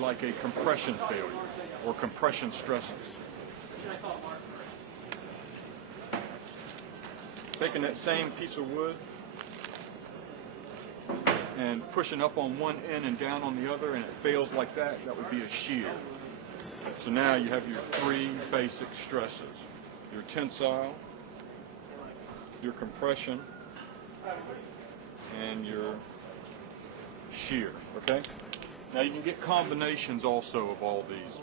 like a compression failure or compression stresses. Taking that same piece of wood and pushing up on one end and down on the other, and it fails like that, that would be a shear. So now you have your three basic stresses: your tensile, your compression, and your shear. Okay? Now you can get combinations also of all these,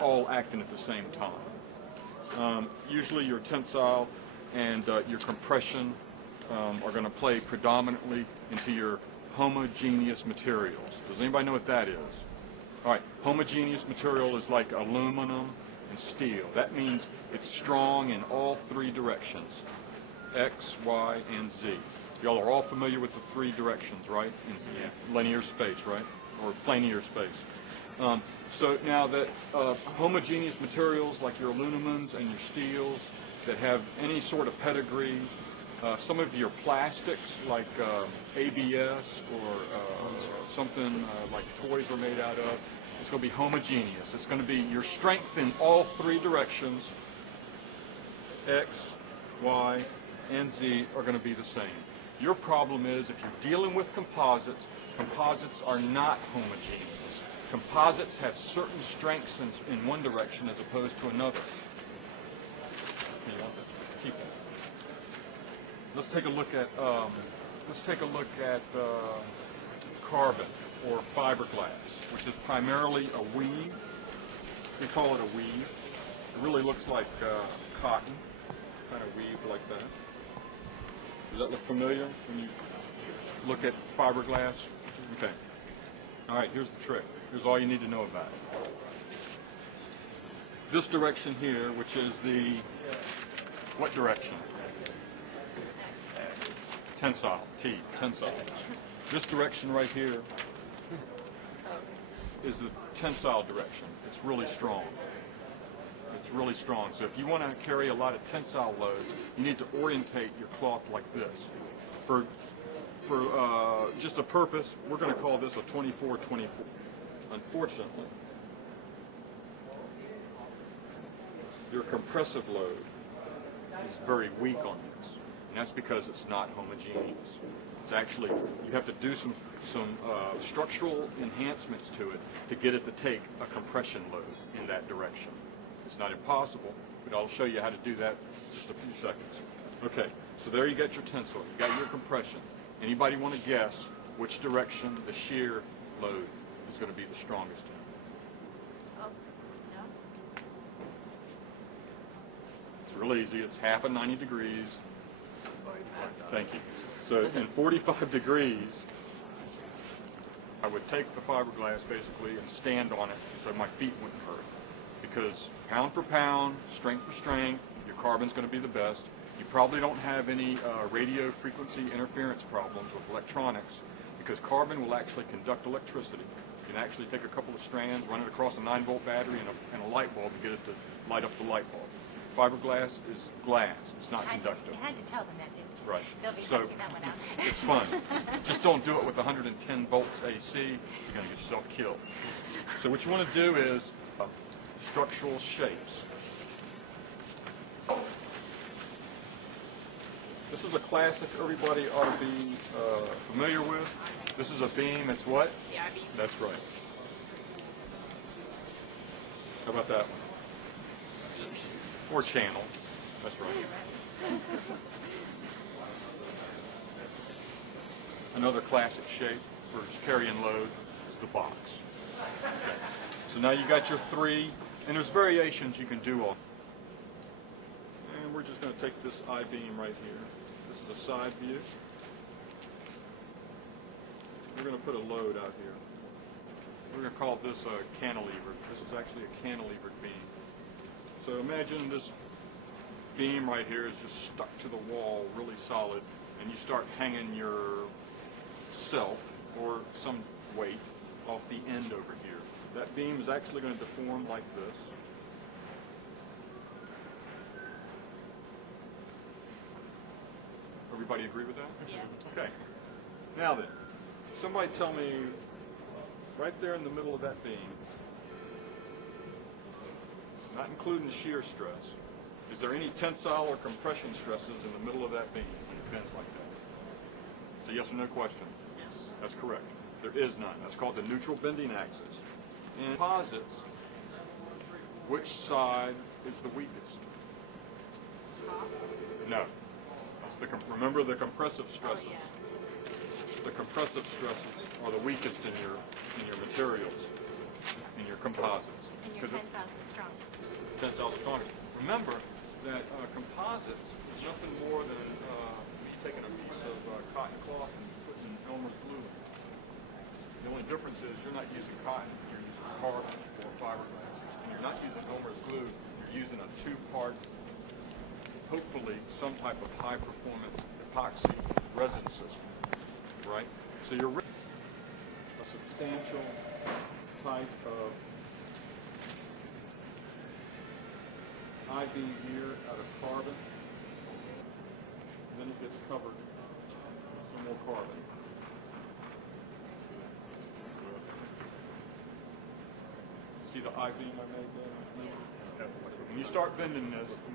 all acting at the same time. Usually your tensile and your compression are going to play predominantly into your homogeneous materials. Does anybody know what that is? All right, homogeneous material is like aluminum and steel. That means it's strong in all three directions: X, Y, and Z. Y'all are all familiar with the three directions, right? In linear space, right? Or planar space. So now that homogeneous materials like your aluminums and your steels that have any sort of pedigree, some of your plastics like ABS or something like toys are made out of, it's going to be homogeneous. It's going to be your strength in all three directions, X, Y, and Z are going to be the same. Your problem is if you're dealing with composites, composites are not homogeneous. Composites have certain strengths in one direction as opposed to another. Keep it. Let's take a look at carbon or fiberglass, which is primarily a weave. We call it a weave. It really looks like cotton, kind of weave like that. Does that look familiar when you look at fiberglass? Okay. All right, here's the trick. Here's all you need to know about it. This direction here, which is the, what direction? Tensile, T, tensile. This direction right here is the tensile direction. It's really strong. It's really strong. So if you want to carry a lot of tensile loads, you need to orientate your cloth like this. For just a purpose, we're going to call this a 24-24. Unfortunately, your compressive load is very weak on this, and that's because it's not homogeneous. It's actually, you have to do some structural enhancements to it to get it to take a compression load in that direction. It's not impossible, but I'll show you how to do that in just a few seconds. Okay, so there you got your tensile, you got your compression. Anybody want to guess which direction the shear load is going to be the strongest in? Oh, no. It's real easy. It's half of 90 degrees. Thank you. So in 45 degrees, I would take the fiberglass basically and stand on it so my feet wouldn't hurt. Because pound for pound, strength for strength, your carbon's going to be the best. You probably don't have any radio frequency interference problems with electronics because carbon will actually conduct electricity. You can actually take a couple of strands, run it across a 9-volt battery and a light bulb to get it to light up the light bulb. Fiberglass is glass. It's not conductive. You had to tell them that, didn't you? Right. They'll be So testing that one out. it's fun. Just don't do it with 110 volts AC. You're going to get yourself killed. So what you want to do is structural shapes. This is a classic everybody ought to be familiar with. This is a beam. It's what? The I-beam. That's right. How about that one? Or channel. That's right. Another classic shape for carrying load is the box. Okay. So now you got your three, and there's variations you can do on. And we're just going to take this I-beam right here. This is a side view. We're going to put a load out here. We're going to call this a cantilever. This is actually a cantilevered beam. So imagine this beam right here is just stuck to the wall really solid, and you start hanging yourself or some weight off the end over here. That beam is actually going to deform like this. Everybody agree with that? Yeah. Okay. Now then, somebody tell me right there in the middle of that beam, not including the shear stress, is there any tensile or compression stresses in the middle of that beam when it bends like that? It's a yes or no question. Yes. That's correct. There is none. That's called the neutral bending axis. In composites, which side is the weakest? No. That's remember the compressive stresses. Oh, yeah. The compressive stresses are the weakest in your materials, in your composites. And your tensile is the strongest. Tensile is the strongest. Remember that composites is nothing more than me taking a piece of cotton cloth and putting Elmer's glue in it. The only difference is you're not using cotton, you're using carbon or fiberglass. And you're not using Elmer's glue, you're using a two-part, hopefully some type of high-performance epoxy resin system, right? So you're a substantial type of I-beam here out of carbon, and then it gets covered with some more carbon. See the I-beam I made there? When you start bending this, the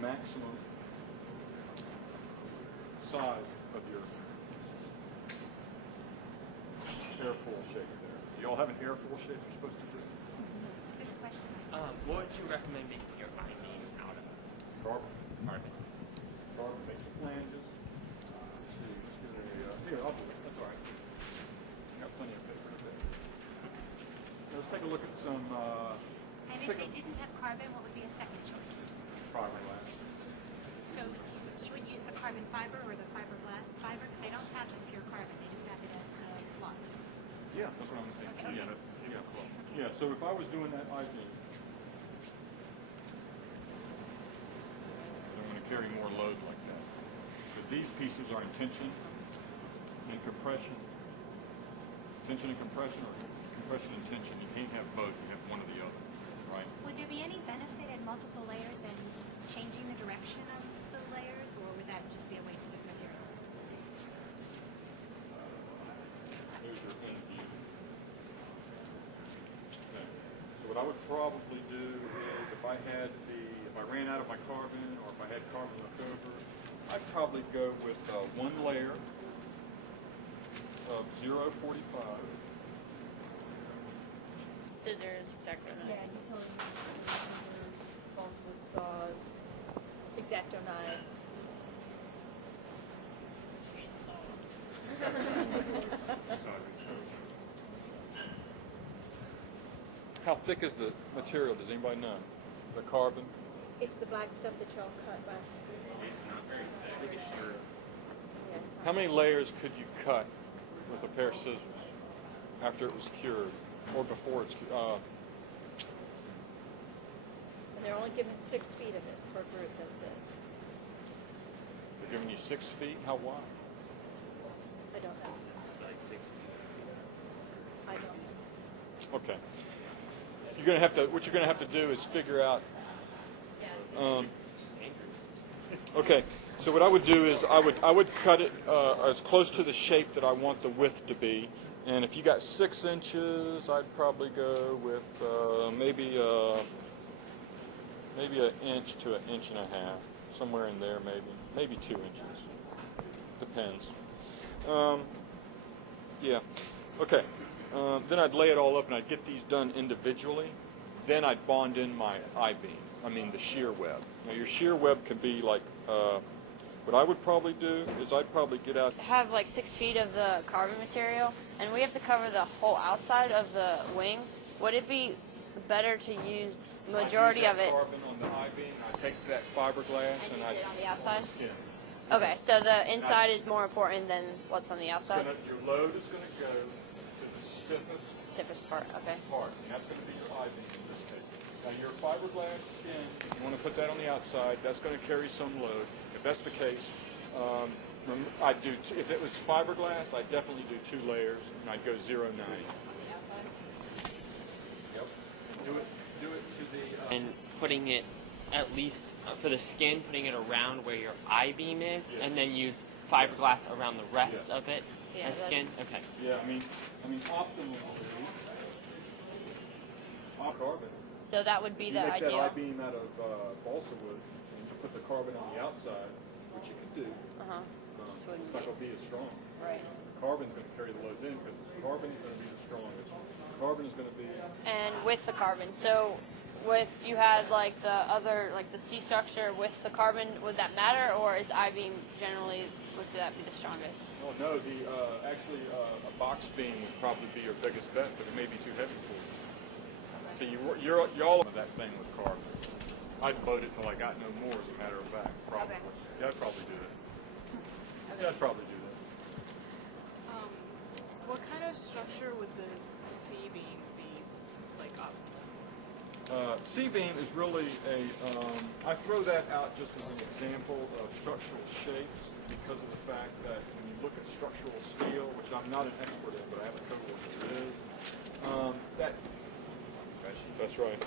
maximum size of your airfoil shape there. Do you all have an airfoil shape you're supposed to do? This question. What would you recommend making your I-beam out of? Carbon. Carbon. Carbon makes the flanges. Let's see, let's get here, I'll do it. That's all right. I got plenty of paper to bend. Let's take a look at some, And if they didn't have carbon, what would be a second choice? fiberglass. So you would use the carbon fiber or the fiberglass fiber, because they don't have just pure carbon, they just have it as cloth. Yeah, that's what I'm thinking. Okay. Yeah, so if I was doing that I-beam, I'm going to carry more load like that. Because these pieces are in tension and compression. Tension and compression, or compression and tension. You can't have both, you have one or the other, right? Would there be any benefit in multiple layers and changing the direction of the layers, or would that just be a waste of material? There's your end view. Okay. So what I would probably do is if I ran out of my carbon, or if I had carbon left over, I'd probably go with one layer of 0.45. Scissors, X-Acto knives. Yeah, utility false wood saws, X-Acto knives. How thick is the material? Does anybody know? The carbon? It's the black stuff that y'all cut last. It's not very thick. It's sure. Yeah, it's How many layers could you cut with a pair of scissors after it was cured, or before it's cured? And they're only giving 6 feet of it per group, that's it. They're giving you 6 feet? How wide? I don't know. It's like 6 feet. I don't know. Okay. You're gonna have to. What you're gonna have to do is figure out. Okay. So what I would do is I would cut it as close to the shape that I want the width to be. And if you got 6 inches, I'd probably go with maybe an inch to an inch and a half, somewhere in there, maybe 2 inches. Depends. Yeah. Okay. Then I'd lay it all up and I'd get these done individually. Then I'd bond in my I-beam. I mean the shear web. Now your shear web can be like. What I would probably do is I'd probably get out. Have like 6 feet of the carbon material, and we have to cover the whole outside of the wing. Would it be better to use majority of it? Carbon on the I-beam. I take that fiberglass And and use it on the outside? Yeah. Okay, so the inside is more important than what's on the outside? Your load is going to go to the stiffest Part, okay. part, and that's going to be your I-beam in this case. Now your fiberglass skin, you want to put that on the outside. That's going to carry some load. If that's the case, I'd do. If it was fiberglass, I'd definitely do 2 layers, and I'd go 0.9. On the outside? Yep. And do it to the. And putting it at least for the skin, putting it around where your I-beam is, Yeah. and then use fiberglass around the rest Yeah. of it. Yeah, A skin? Okay. Yeah, I mean optimally, carbon. So that would be You the make ideal. that I-beam out of balsa wood, and you put the carbon on the outside, which you can do. Uh-huh. It's wouldn't not be- going to be as strong. Right. Carbon's going to carry the loads in because carbon is going to be the strongest. Carbon is going to be And with the carbon, so if you had like the other, like the C structure with the carbon, would that matter, or is I-beam generally, would that be the strongest? oh no, actually a box beam would probably be your biggest bet, but it may be too heavy for you. So y'all of that thing with carbon. I'd load it till I got no more, as a matter of fact. Probably. Okay. Yeah, I'd probably do that. Yeah, I'd probably do that. What kind of structure would the C-beam be like up? C-beam is really I throw that out just as an example of structural shapes because of the fact that when you look at structural steel, which I'm not an expert in, but I have a coworker who is, that's right.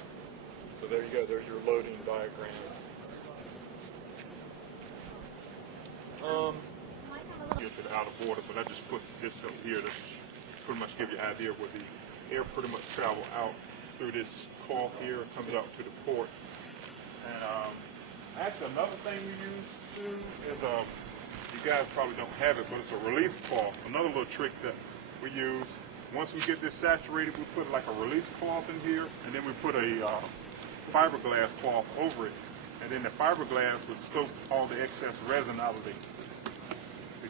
So there you go, there's your loading diagram. Get it out of order, but I just put this up here to pretty much give you an idea where the air pretty much travel out through this cloth here, comes out to the port. And actually another thing we use too is, you guys probably don't have it, but it's a relief cloth. Another little trick that we use, once we get this saturated, we put like a release cloth in here, and then we put a fiberglass cloth over it. And then the fiberglass would soak all the excess resin out of the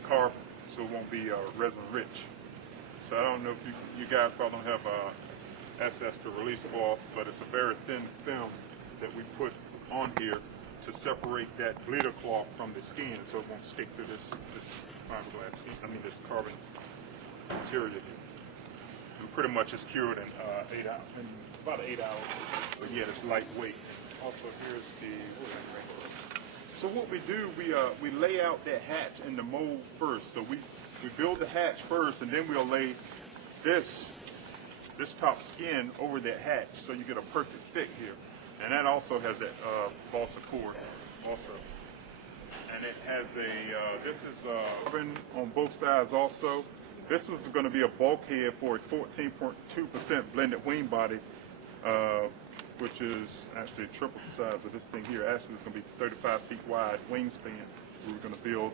carbon, so it won't be resin rich. So I don't know if you guys probably don't have access to release cloth, but it's a very thin film that we put on here to separate that glitter cloth from the skin, so it won't stick to this fiberglass skin. I mean this carbon material here. And pretty much it's cured in 8 hours, in about 8 hours. But yeah, it's lightweight. And also here's the. So what we do, we lay out that hatch in the mold first. So we build the hatch first, and then we'll lay this top skin over that hatch, so you get a perfect fit here. And that also has that balsa cord also. And it has this is carbon on both sides also. This was going to be a bulkhead for a 14.2% blended wing body, which is actually triple the size of this thing here. Actually, it's going to be 35 feet wide wingspan. We were going to build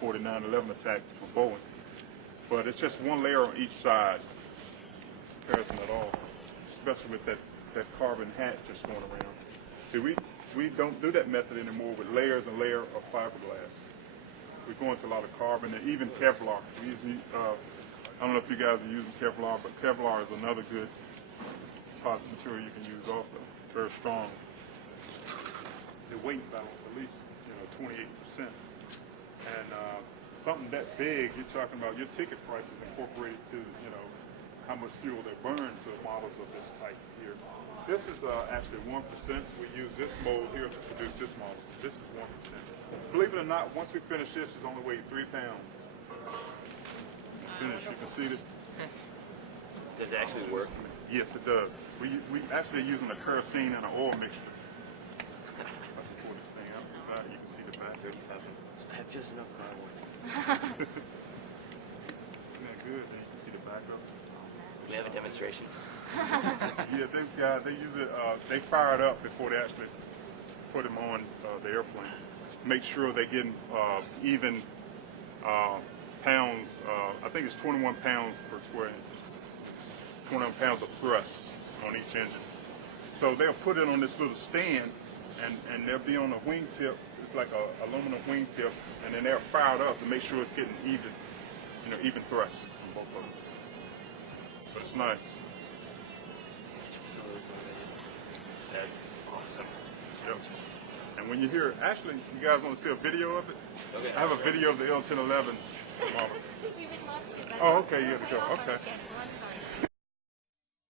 4911 attack for Boeing. But it's just one layer on each side. Comparison at all, especially with that carbon hat just going around. See, we don't do that method anymore with layers and layers of fiberglass. We're going to a lot of carbon and even Kevlar. We usually, I don't know if you guys are using Kevlar, but Kevlar is another good composite material you can use also. Very strong. The weight about at least 28%. And something that big, you're talking about your ticket price is incorporated to how much fuel they burn to models of this type here. This is actually 1%. We use this mold here to produce this model. This is 1%. Believe it or not, once we finish this, it's only weighed 3 pounds. Finish, you can see it. Does it actually work? Yes, it does. We actually are using a kerosene and an oil mixture. I can pull this thing out. You can see the back. 35. I have just enough firewood. Isn't that good? Then you can see the back of it. We have a demonstration. Yeah, they use it. They fire it up before they actually put them on the airplane. Make sure they're getting even pounds. I think it's 21 pounds per square inch. 21 pounds of thrust on each engine. So they'll put it on this little stand, and they'll be on a wingtip. It's like a aluminum wingtip, and then they're fired up to make sure it's getting even, even thrust on both of them. So it's nice. That's awesome. Yep. And when you hear, actually, you guys want to see a video of it? Okay. I have a video of the L1011 model. We would love to. But Oh, okay, you have to go. Okay. Schedule